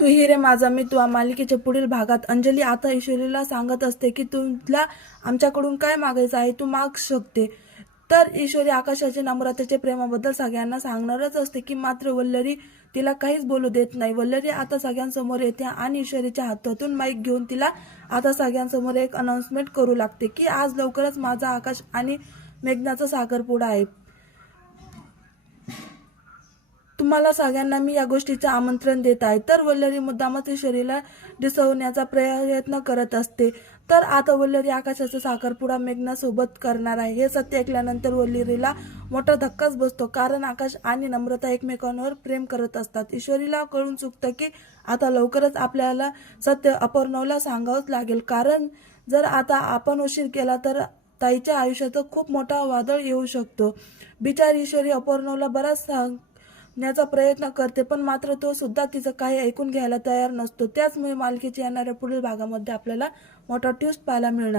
तू ही रे माझा मी तू मालिकेच्या पुढील भागात अंजली आता ईश्वरीला सांगत असते की तुला आमच्याकडून काय मागायचं आहे तू माग शकते. तर ईश्वरी आकाशाचे नम्रतेचे प्रेमाबद्दल सगळ्यांना सांगणारच असते की मात्र वल्लरी तिला काहीच बोलू देत नाही. वल्लरी आता सगळ्यांसमोर येते आणि ईश्वरीच्या हातातून माईक घेऊन तिला आता सगळ्यांसमोर एक अनाउन्समेंट करू लागते की आज लवकरच माझा आकाश आणि मेघनाचा साखरपुडा आहे. तुम्हाला सगळ्यांना मी या गोष्टीचं आमंत्रण देत आहे. तर वल्लरी मुद्दामच ईश्वरीला डिसवण्याचा प्रयत्न करत असते. तर आता वल्लरी आकाशाचा साखरपुडा मेघनासोबत करणार आहे. हे सत्य ऐकल्यानंतर वल्लरीला मोठा धक्काच बसतो, कारण आकाश आणि नम्रता एकमेकांवर प्रेम करत असतात. ईश्वरीला कळून चुकतं की आता लवकरच आपल्याला सत्य अपर्णवला सांगावंच लागेल, कारण जर आता आपण उशीर केला तर ताईच्या आयुष्यात खूप मोठा वादळ येऊ शकतो. बिचार ईश्वरी अपर्णवला बराच ण्याचा प्रयत्न करते, पण मात्र तो सुद्धा तिचं काही ऐकून घ्यायला तयार नसतो. त्याचमुळे मालिकेच्या येणाऱ्या पुढील भागामध्ये आपल्याला मोठा ट्विस्ट पाहायला मिळणार.